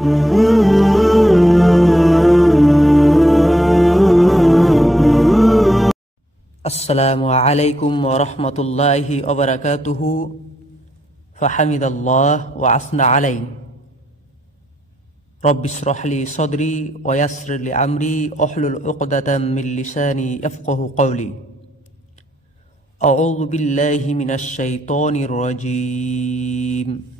السلام عليكم ورحمة الله وبركاته. فحمد الله وعثنى عليه. رب اشرح لي صدري ويسر لي أمري. أحلل عقدة من لساني يفقه قولي. أعوذ بالله من الشيطان الرجيم.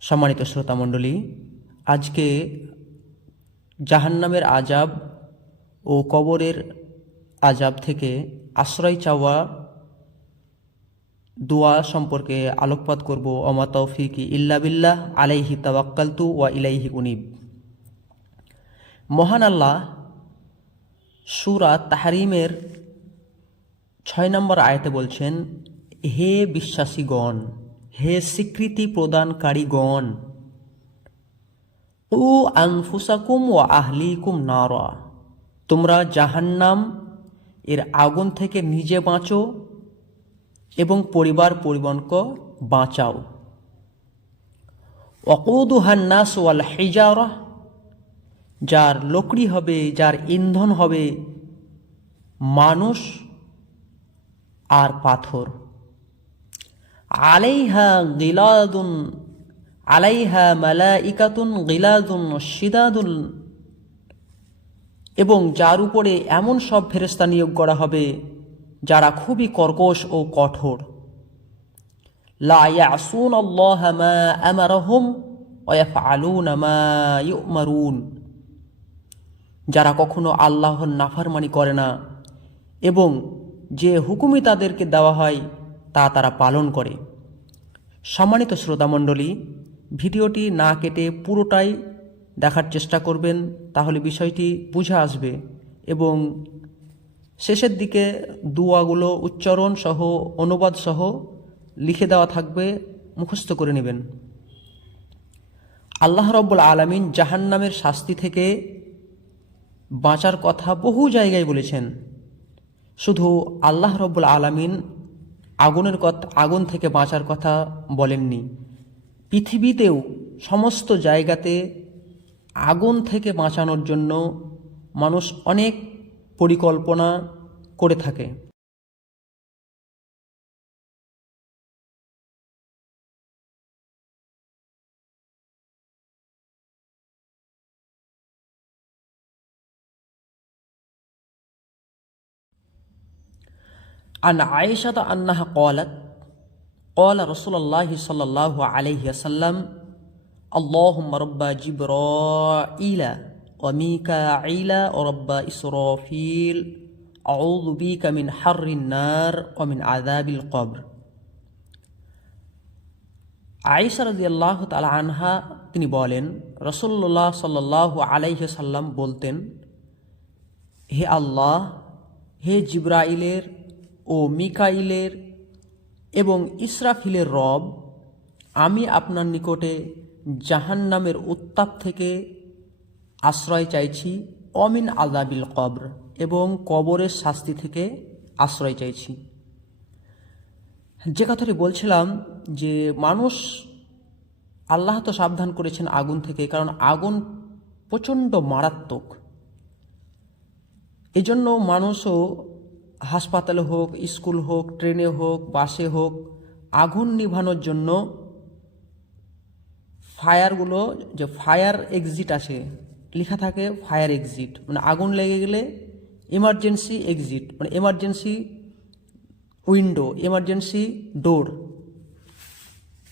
সম্মানিত শ্রোতা মণ্ডলী, আজকে জাহান্নামের আজাব ও কবরের আজাব থেকে আশ্রয় চাওয়া দোয়া সম্পর্কে আলোকপাত করব অমা তৌফিক ইল্লা বিল্লাহ আলাইহি তাওয়াক্কালতু ওয়া ইলাইহি উনিব। মহান আল্লাহ সুরা তাহারিমের ছয় নম্বর আয়াতে বলছেন হে বিশ্বাসীগণ, হে স্বীকৃতি প্রদানকারীগণ, ও আনফুসাকুম ও আহলিকুম নারা, তোমরা জাহান্নাম, এর আগুন থেকে নিজে বাঁচো এবং পরিবার পরিবনকে বাঁচাও। অকৌদু হান্নাস ওয়াল হিজারা, যার লকড়ি হবে, যার ইন্ধন হবে মানুষ আর পাথর। আলাইহা গিলাদুন, আলাইহা মালাইকাতুন গিলাদুন শিদাদুল। এবং যার উপরে এমন সব ফেরেস্তা নিয়োগ করা হবে, যারা খুবই কর্কশ ও কঠোর। লা ইয়াসুন আল্লাহ মা আমারহুম ওয়া ইয়াফআলুন মা ইউমারুন। যারা কখনো আল্লাহর নাফারমানি করে না, এবং যে হুকুমই তাদেরকে দেওয়া হয় তা তারা পালন করে। সম্মানিত শ্রোতামণ্ডলী, ভিডিওটি না কেটে পুরোটাই দেখার চেষ্টা করবেন, তাহলে বিষয়টি বুঝে আসবে এবং শেষের দিকে দুয়াগুলো উচ্চারণ সহ অনুবাদ সহ লিখে দেওয়া থাকবে, মুখস্থ করে নেবেন। আল্লাহ রব্বুল আলমিন জাহান্নামের শাস্তি থেকে বাঁচার কথা বহু জায়গায় বলেছেন। শুধু আল্লাহ রব্বুল আলমিন আগুনের কথা আগুন থেকে বাঁচার কথা বলেননি। পৃথিবীতেও সমস্ত জায়গাতে আগুন থেকে বাঁচানোর জন্য মানুষ অনেক পরিকল্পনা করে থাকে। عن عائشة أنها قالت قال رسول الله صلى الله عليه وسلم اللهم رب جبرائيل وميكائيل ورب إسرافيل أعوذ بك من حر النار ومن عذاب القبر আয়েশা রাজি আল্লাহ তালা আনহা তিনি বলেন রসল্লাহ সাল্লাহ আলাইহি সাল্লাম বলতেন হে আল্লাহ হে জিব্রাইলের ও মিকাইলের এবং ইসরাফিলের রব, আমি আপনার নিকটে জাহান্নামের উত্তাপ থেকে আশ্রয় চাইছি, অমিন আজাবিল কবর এবং কবরের শাস্তি থেকে আশ্রয় চাইছি। যে কথাটি বলছিলাম যে মানুষ আল্লাহ তো সাবধান করেছেন আগুন থেকে, কারণ আগুন প্রচণ্ড মারাত্মক। এজন্য মানুষও হাসপাতালে হোক, স্কুল হোক, ট্রেনে হোক, বাসে হোক, আগুন নিভানোর জন্য ফায়ারগুলো, যে ফায়ার এক্সিট আছে, লেখা থাকে ফায়ার এক্সিট। মানে আগুন লেগে গেলে এমার্জেন্সি এক্সিট মানে এমার্জেন্সি উইন্ডো, এমার্জেন্সি ডোর।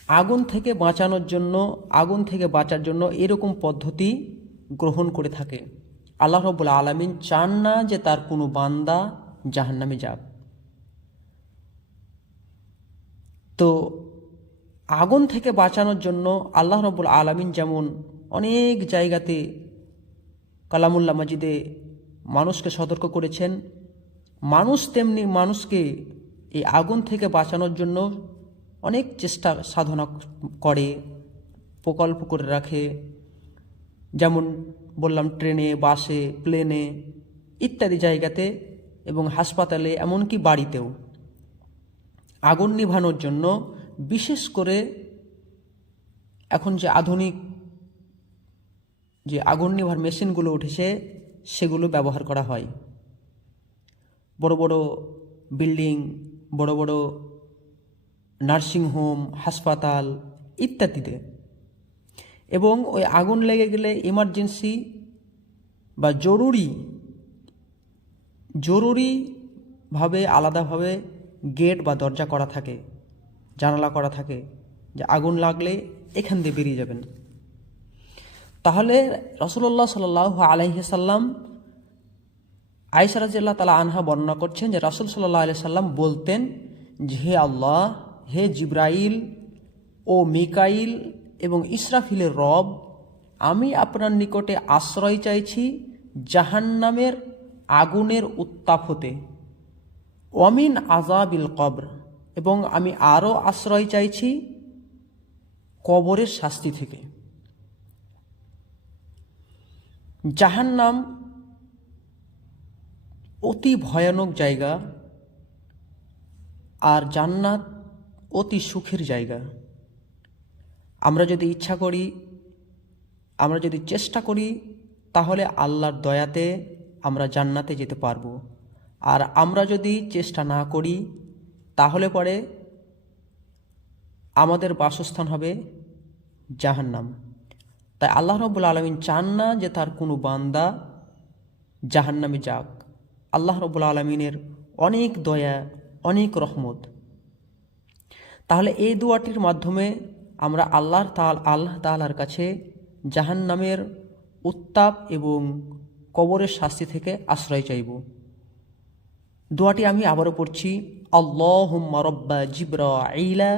আগুন থেকে বাঁচানোর জন্য, আগুন থেকে বাঁচার জন্য এরকম পদ্ধতি গ্রহণ করে থাকে। আল্লাহ রবুল্লা আলমিন চান না যে তার কোনো বান্দা জাহান্নামে যাক তো আগুন থেকে বাঁচানোর জন্য আল্লাহ রবুল আলমিন যেমন অনেক জায়গাতে কালামুল্লা মাজিদে মানুষকে সতর্ক করেছেন, মানুষ তেমনি মানুষকে এই আগুন থেকে বাঁচানোর জন্য অনেক চেষ্টা সাধনা করে, প্রকল্প করে রাখে। যেমন বললাম, ট্রেনে, বাসে, প্লেনে ইত্যাদি জায়গাতে এবং হাসপাতালে, এমনকি বাড়িতেও। আগুন নিভানোর জন্য বিশেষ করে এখন যে আধুনিক যে আগুন নিভার মেশিনগুলো উঠেছে, সেগুলো ব্যবহার করা হয়। বড় বড় বিল্ডিং, বড় বড় নার্সিংহোম হাসপাতাল ইত্যাদিতে। এবং ওই আগুন লেগে গেলে ইমার্জেন্সি বা জরুরি জরুরিভাবে, আলাদাভাবে গেট বা দরজা করা থাকে, জানালা করা থাকে, যে আগুন লাগলে এখান দিয়ে বেরিয়ে যাবেন। তাহলে রসুল্লাহ সাল আলহিসাল্লাম আয়সারাজিল্লাহ তালা আনহা বর্ণনা করছেন যে রসুল সাল্লাহ আলি সাল্লাম বলতেন যে, হে আল্লাহ, হে জিব্রাইল ও মিকাইল এবং ইসরাফিলের রব, আমি আপনার নিকটে আশ্রয় চাইছি জাহান্নামের আগুনের উত্তাপ হতে। অমিন আজাবিল কবর, এবং আমি আরও আশ্রয় চাইছি কবরের শাস্তি থেকে। জাহান্নাম অতি ভয়ানক জায়গা আর জান্নাত অতি সুখের জায়গা। আমরা যদি ইচ্ছা করি, আমরা যদি চেষ্টা করি, তাহলে আল্লাহর দয়াতে আমরা জান্নাতে যেতে পারব। আর আমরা যদি চেষ্টা না করি, তাহলে পরে আমাদের বাসস্থান হবে জাহান্নাম। তাই আল্লাহ রব্বুল আলমিন চান না যে তার কোনো বান্দা জাহান্নামে যাক। আল্লাহ রব্বুল আলমিনের অনেক দয়া, অনেক রহমত। তাহলে এই দোয়াটির মাধ্যমে আমরা আল্লাহর তাল, আল্লাহ তালার কাছে জাহান্নামের উত্তাপ এবং কবরের শাস্তি থেকে আশ্রয় চাইব। দোয়াটি আমি আবারও পড়ছি আল্লাহ রব্বা জিব্রা আইলা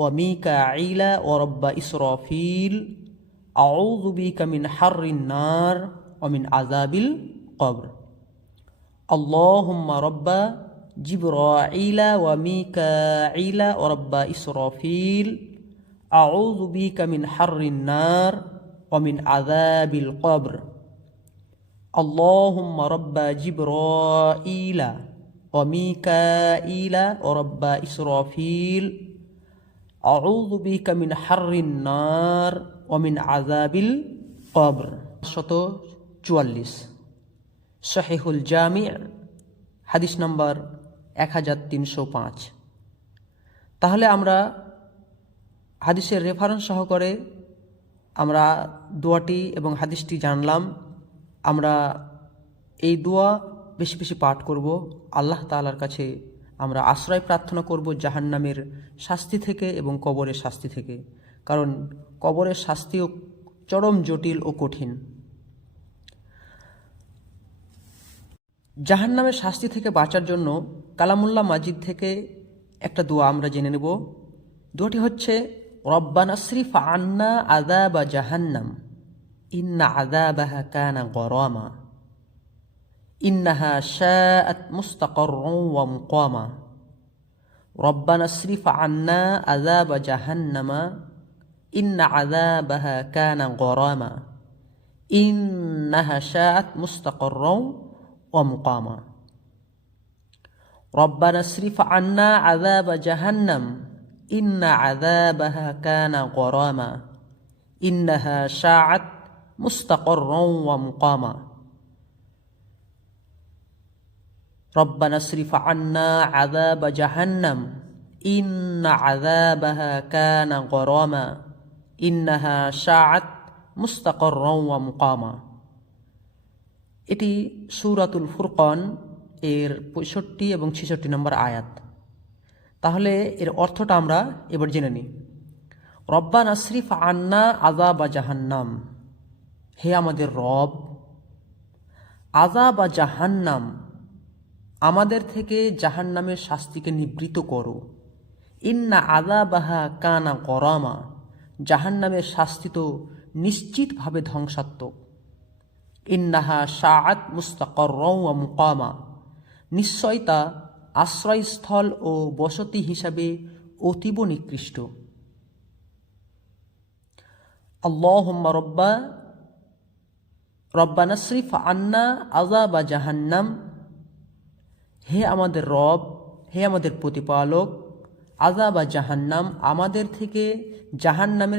ও মিকা আইলা ও রব্বা ইসরফিল, আউযু বিকা মিন হাররিন নার ও মিন আযাবিল কবর। আল্লাহুম্মা রব্বা জিবরাইল ওয়া মিকাইল ও রব্বা ইসরফিল, আউযু বিকা মিন হাররিন নার ও মিন আযাবিল কবর। اللهم رب جبرائيل وميكائيل ورب إسرافيل أعوذ بك من حر النار ومن عذاب القبر শত চুয়াল্লিশ শাহিহুল জামি হাদিস নম্বর এক হাজার তিনশো পাঁচ তাহলে আমরা হাদিসের রেফারেন্স সহকারে আমরা দোয়াটি এবং হাদিসটি জানলাম আমরা এই দোয়া বেশি বেশি পাঠ করব। আল্লাহ তালার কাছে আমরা আশ্রয় প্রার্থনা করব জাহান্নামের শাস্তি থেকে এবং কবরের শাস্তি থেকে। কারণ কবরের শাস্তিও চরম জটিল ও কঠিন। জাহান্নামের শাস্তি থেকে বাঁচার জন্য কালামুল্লা মাজিদ থেকে একটা দোয়া আমরা জেনে নেব। দোয়াটি হচ্ছে, রব্বানা শ্রীফ আন্না আদা বা জাহান্নাম। إن عذابها كان غراما. إنها شاءت مستقر ومقاما. ربنا اصرف عنا عذاب جهنم. إن عذابها كان غراما. إنها شاءت مستقرا ومقاما. ربنا اصرف عنا عذاب جهنم. إن عذابها كان غراما. إنها شاعت مستقرا ومقاما ربنا اصرف عنا عذاب جهنم إن عذابها كان غراما إنها شاعت مستقرا ومقاما এটি সূরাতুল ফুরকন এর পঁয়ষট্টি এবং ছেষট্টি নম্বর আয়াত তাহলে এর অর্থটা আমরা এবার জেনে নিই রব্বান আশরিফ আন্না আজা বা জাহান্নাম হে আমাদের রব আজা বা জাহান্নাম, আমাদের থেকে জাহান্নামের শাস্তিকে নিবৃত করো। ইন্না আদাবাহা কানা গরামা, জাহান্নামের শাস্তি তো নিশ্চিতভাবে ধ্বংসাত্মক। ইন্নাহা শাআত মুস্তাকর মুকামা, নিশ্চয় তা আশ্রয়স্থল ও বসতি হিসাবে অতীব নিকৃষ্ট। আল্লাহুম্মা রব্বা রব্বানা শরীফ আন্না আযাবা জাহান্নাম। হে আমাদের রব, হে আমাদের প্রতিপালক, আযাবা জাহান্নাম আমাদের থেকে জাহান্নামের